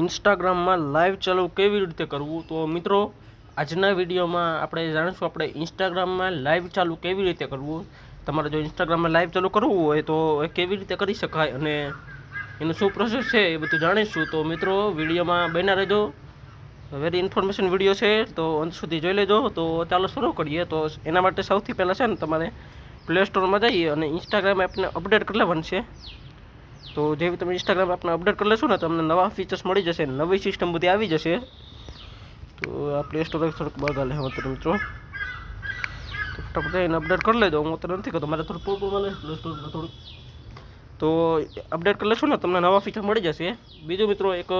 ઇન્સ્ટાગ્રામમાં લાઈવ ચાલુ કેવી રીતે કરવું? તો મિત્રો, આજના વિડીયોમાં આપણે જાણીશું આપણે ઇન્સ્ટાગ્રામમાં લાઈવ ચાલુ કેવી રીતે કરવું? તમારે જો ઇન્સ્ટાગ્રામમાં લાઈવ ચાલુ કરવું હોય તો એ કેવી રીતે કરી શકાય અને એનું શું પ્રોસેસ છે એ બધું જાણીશું. તો મિત્રો, વિડીયોમાં બન્યા રહેજો. વેરી ઇન્ફોર્મેશન વીડિયો છે, તો અંત સુધી જોઈ લેજો. તો ચાલો શરૂ કરીએ. તો એના માટે સૌથી પહેલાં છે ને, તમારે પ્લે સ્ટોરમાં જઈએ અને ઇન્સ્ટાગ્રામ એપને અપડેટ કરી લેવાનું છે. તો જેવી તમે ઇન્સ્ટાગ્રામ આપણે અપડેટ કરી લેશો ને તમને નવા ફીચર્સ મળી જશે નવી સિસ્ટમ બધી આવી જશે. તો આ પ્લે સ્ટોર થોડુંક બગાલે હવે તો મિત્રો. તો ફટાફટ એને અપડેટ કરી લેજો. હું તો નથી કરતો, મારે થોડું પૂરું મળે પ્લે સ્ટોરમાં થોડુંક. તો અપડેટ કરી લેશો ને તમને નવા ફીચર મળી જશે. બીજું મિત્રો એક,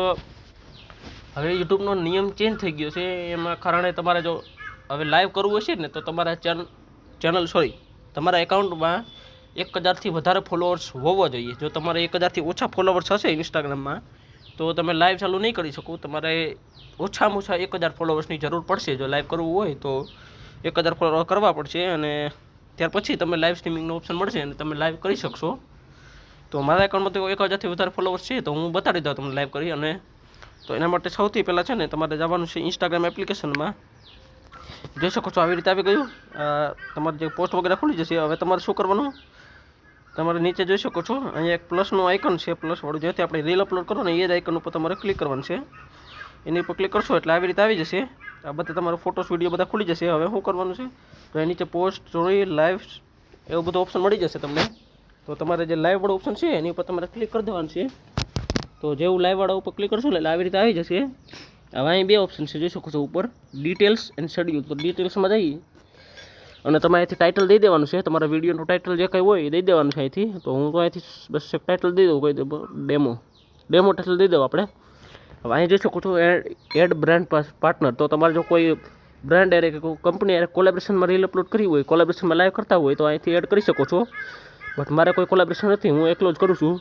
હવે યુટ્યુબનો નિયમ ચેન્જ થઈ ગયો છે. એમાં કારણે તમારે જો હવે લાઈવ કરવું હશે ને, તો તમારા ચેનલ સોરી તમારા એકાઉન્ટમાં એક હજારથી વધારે ફોલોઅર્સ હોવો જોઈએ. જો તમારે એક હજારથી ઓછા ફોલોઅર્સ હશે ઇન્સ્ટાગ્રામમાં, તો તમે લાઈવ ચાલુ નહીં કરી શકો. તમારે ઓછામાં ઓછા એક હજાર ફોલોઅર્સની જરૂર પડશે. જો લાઈવ કરવું હોય તો એક હજાર ફોલોઅર કરવા પડશે અને ત્યાર પછી તમે લાઈવ સ્ટ્રીમિંગનો ઓપ્શન મળશે અને તમે લાઈવ કરી શકશો. તો મારા એકાઉન્ટમાં તો એક હજારથી વધારે ફોલોઅર્સ છે, તો હું બતાડી દઉં તમને લાઈવ કરી અને તો એના માટે સૌથી પહેલાં છે ને તમારે જવાનું છે ઇન્સ્ટાગ્રામ એપ્લિકેશનમાં જોઈ શકો છો આવી રીતે આવી ગયું. તમારે જે પોસ્ટ વગેરે ખુલી જશે, હવે તમારે શું કરવાનું? તમારે નીચે જોઈ શકો છો. અહીંયા એક પ્લસનું આઇકન છે, પ્લસ વાળું જેથી આપણે રીલ અપલોડ કરો ને એ જ આઇકન ઉપર તમારે ક્લિક કરવાનું છે. એની ઉપર ક્લિક કરશો એટલે આવી રીતે આવી જશે. આ બધા તમારા ફોટોસ વીડિયો બધા ખુલી જશે. હવે શું કરવાનું છે? તો એ નીચે પોસ્ટ સ્ટોરી લાઈવ એવું બધું ઓપ્શન મળી જશે તમને. તો તમારે જે લાઈવવાળું ઓપ્શન છે, એની ઉપર તમારે ક્લિક કરી દેવાનું છે. તો જેવું લાઈવવાળા ઉપર ક્લિક કરશો એટલે આવી રીતે આવી જશે. હવે અહીં બે ઓપ્શન છે, જોઈ શકો છો ઉપર. ડિટેલ્સ એન્ડ શેડ્યુલ તો ડિટેલ્સમાં જઈ અને તમે અહીંથી ટાઇટલ દઈ દેવાનું છે. તમારા વિડીયોનું ટાઇટલ જે કંઈ હોય એ દઈ દેવાનું છે અહીંથી. તો હું તો અહીંથી બસ એક ટાઇટલ દઈ દઉં દઉં ડેમો ડેમો ટાઇટલ દઈ દઉં આપણે. હવે અહીં જોઈ શકો છો, એડ બ્રાન્ડ પાર્ટનર તો તમારે જો કોઈ બ્રાન્ડ એરે કે કોઈ કંપની એરે કોલેબ્રેશનમાં રીલ અપલોડ કરી હોય કોલેબ્રેશનમાં લાઈવ કરતા હોય, તો અહીંથી એડ કરી શકો છો. બટ મારે કોઈ કોલેબ્રેશન નથી, હું એકલો જ કરું છું.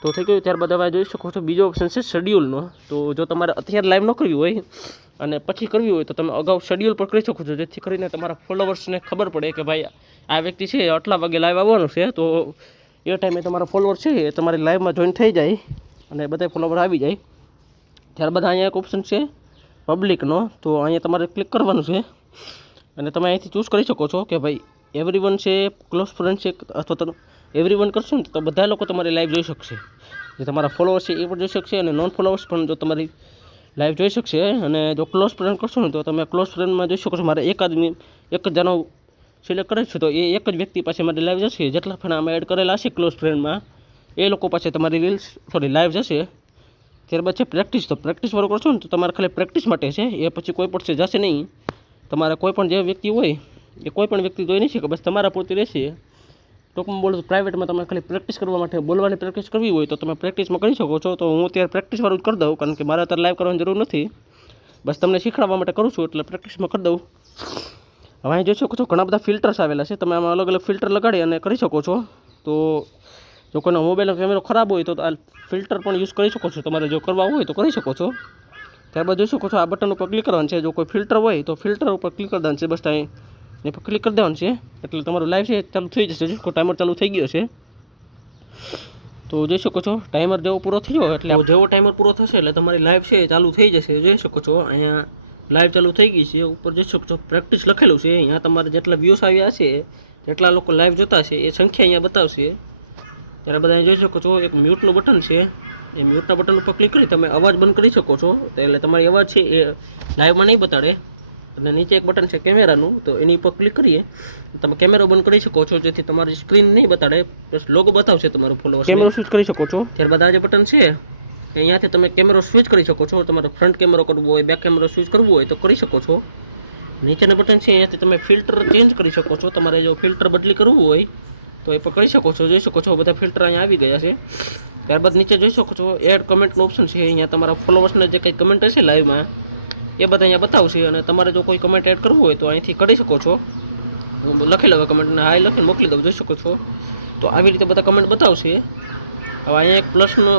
તો થઈ ગયું ત્યારબાદ હવે જોઈ શકો છો બીજો ઓપ્શન છે શેડ્યુલનો તો જો તમારે અત્યારે લાઈવ ન કરવી હોય અને પછી કરવી હોય તો તમે અગાઉ શેડ્યુલ પર કરી શકો છો, જેથી કરીને તમારા ફોલોવર્સને ખબર પડે કે ભાઈ આ વ્યક્તિ છે, આટલા વાગે લાઈવ આવવાનું છે. તો એ ટાઈમે તમારા ફોલોવર છે, એ તમારી લાઈવમાં જોઈન થઈ જાય અને બધા ફોલોવર આવી જાય. ત્યારબાદ અહીંયા એક ઓપ્શન છે પબ્લિકનો તો અહીંયા તમારે ક્લિક કરવાનું છે અને તમે અહીંથી ચૂઝ કરી શકો છો કે ભાઈ એવરી વન છે ક્લોઝ ફ્રેન્ડ છે, અથવા તો એવરી વન કરશો ને તો બધા લોકો તમારી લાઈવ જોઈ શકશે. જે તમારા ફોલોવર્સ છે એ પણ જોઈ શકશે અને નોન ફોલોવર્સ પણ જો તમારી લાઈવ જોઈ શકશે અને જો ક્લોઝ ફ્રેન્ડ કરશો ને તો તમે ક્લોઝ ફ્રેન્ડમાં જોઈ શકો છો. મારે એક આદમી, એક જ જણો સિલેક્ટ કરે છે તો એ એક જ વ્યક્તિ પાસે મારી લાઈવ જશે. જેટલા પણ આમાં એડ કરેલા હશે ક્લોઝ ફ્રેન્ડમાં એ લોકો પાસે તમારી રીલ્સ સોરી લાઈવ જશે. ત્યારબાદ છે પ્રેક્ટિસ તો પ્રેક્ટિસ વાળું કરશો ને તો તમારે ખાલી પ્રેક્ટિસ માટે છે. એ પછી કોઈ પણ છે, જશે નહીં. તમારે કોઈ પણ જે વ્યક્તિ હોય એ કોઈ પણ વ્યક્તિ જોઈ નહીં શકે. બસ તમારા પૂરતી રહેશે. ટૂંકમાં બોલો પ્રાઇવેટમાં તમે ખાલી પ્રેક્ટિસ કરવા માટે, બોલવાની પ્રેક્ટિસ કરવી હોય તો તમે પ્રેક્ટિસમાં કરી શકો છો. તો હું અત્યારે પ્રેક્ટિસવાળું જ કરી દઉં, કારણ કે મારે અત્યારે લાઈવ કરવાની જરૂર નથી. બસ તમને શીખવાડવા માટે કરું છું એટલે પ્રેક્ટિસમાં કરી દઉં. હવે અહીં જોઈ શકો છો ઘણા બધા ફિલ્ટર્સ આવેલા છે. તમે આમાં અલગ અલગ ફિલ્ટર લગાડી અને કરી શકો છો. તો જો કોઈનો મોબાઈલનો કેમેરો ખરાબ હોય તો આ ફિલ્ટર પણ યુઝ કરી શકો છો. તમારે જો કરવા હોય તો કરી શકો છો. ત્યારબાદ જોઈ શકો છો આ બટન ઉપર ક્લિક કરવાનું છે. જો કોઈ ફિલ્ટર હોય તો ફિલ્ટર ઉપર ક્લિક કરવાનું છે. બસ અહીં પર ક્લિક કરી દેવાનું છે. એટલે તમારું લાઈવ છે ચાલુ થઈ જશે જો ટાઈમર ચાલુ થઈ ગયો છે. તો જોઈ શકો છો ટાઈમર જેવો પૂરો થયો એટલે જેવો ટાઈમર પૂરો થશે એટલે તમારી લાઈવ છે ચાલુ થઈ જશે. જોઈ શકો છો, અહીંયા લાઈવ ચાલુ થઈ ગઈ છે. ઉપર જોઈ શકો છો પ્રેક્ટિસ લખેલું છે. અહીંયા તમારે જેટલા વ્યૂઝ આવ્યા છે, જેટલા લોકો લાઈવ જોતા છે, એ સંખ્યા અહીંયા બતાવશે. ત્યારે બધા જોઈ શકો છો, એક મ્યુટનું બટન છે. એ મ્યુટના બટન ઉપર ક્લિક કરી તમે અવાજ બંધ કરી શકો છો. એટલે તમારી અવાજ છે એ લાઈવમાં નહીં બતાડે. અને નીચે એક બટન છે કેમેરાનું તો એની ઉપર ક્લિક કરીએ. તમે કેમેરો બંધ કરી શકો છો જેથી તમારી સ્ક્રીન નહીં બતાડે. બસ લોગો બતાવશે તમારો ફોલોવર કેમેરો સ્વિચ કરી શકો છો. ત્યારબાદ આ જે બટન છે અહીંયાથી તમે કેમેરો સ્વિચ કરી શકો છો. તમારે ફ્રન્ટ કેમેરો કરવો હોય બેક કેમેરો સ્વિચ કરવું હોય તો કરી શકો છો. નીચેના બટન છે અહીંયાથી તમે ફિલ્ટર ચેન્જ કરી શકો છો. તમારે જો ફિલ્ટર બદલી કરવું હોય તો એ પણ કરી શકો છો. જોઈ શકો છો બધા ફિલ્ટર અહીંયા આવી ગયા છે. ત્યારબાદ નીચે જોઈ શકો છો એડ કમેન્ટનો ઓપ્શન છે. અહીંયા તમારા ફોલોવર્સને જે કંઈ કમેન્ટ હશે લાઈવમાં એ બધા અહીંયા બતાવશે અને તમારે જો કોઈ કમેન્ટ એડ કરવું હોય તો અહીંથી કરી શકો છો. લખી લઉં કમેન્ટને હાઈ લખીને મોકલી દઉં, જોઈ શકો છો. તો આવી રીતે બધા કમેન્ટ બતાવશે. હવે અહીંયા એક પ્લસનો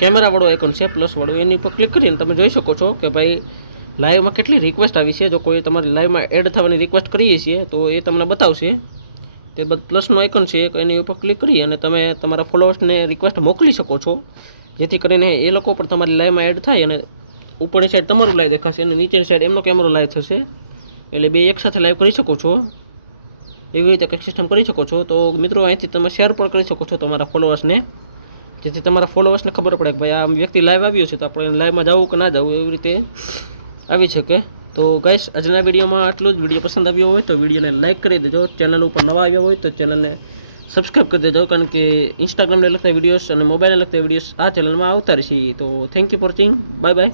કેમેરાવાળો આઇકોન છે પ્લસવાળો એની ઉપર ક્લિક કરીને તમે જોઈ શકો છો કે ભાઈ લાઈવમાં કેટલી રિક્વેસ્ટ આવી છે. જો કોઈ તમારી લાઈવમાં એડ થવાની રિક્વેસ્ટ કરીએ છીએ, તો એ તમને બતાવશે. ત્યારબાદ પ્લસનો આઇકન છે એની ઉપર ક્લિક કરી અને તમે તમારા ફોલોઅર્સને રિક્વેસ્ટ મોકલી શકો છો. જેથી કરીને એ લોકો પણ તમારી લાઈવમાં એડ થાય અને ઉપરની સાઈડ તમારું લાઈવ દેખાશે અને નીચેની સાઈડ એમનો કેમેરો લાઈવ થશે. એટલે બે એકસાથે લાઈવ કરી શકો છો. એવી રીતે કંઈક સિસ્ટમ કરી શકો છો. તો મિત્રો, અહીંથી તમે શેર પણ કરી શકો છો તમારા ફોલોઅર્સને જેથી તમારા ફોલોઅર્સને ખબર પડે કે ભાઈ આ વ્યક્તિ લાઈવ આવ્યો છે, તો આપણે લાઈવમાં જવું કે ના જવું એવી રીતે આવી શકે. તો ગાઈશ આજના વિડીયોમાં આટલું જ. વીડિયો પસંદ આવ્યો હોય તો વિડીયોને લાઈક કરી દેજો. ચેનલ ઉપર નવા આવ્યા હોય તો ચેનલને સબસ્ક્રાઈબ કરી દેજો, કારણ કે ઇન્સ્ટાગ્રામને લગતા વિડીયોઝ અને મોબાઈલને લગતા વિડીયોઝ આ ચેનલમાં આવતા રહેશે. તો thank you for watching bye bye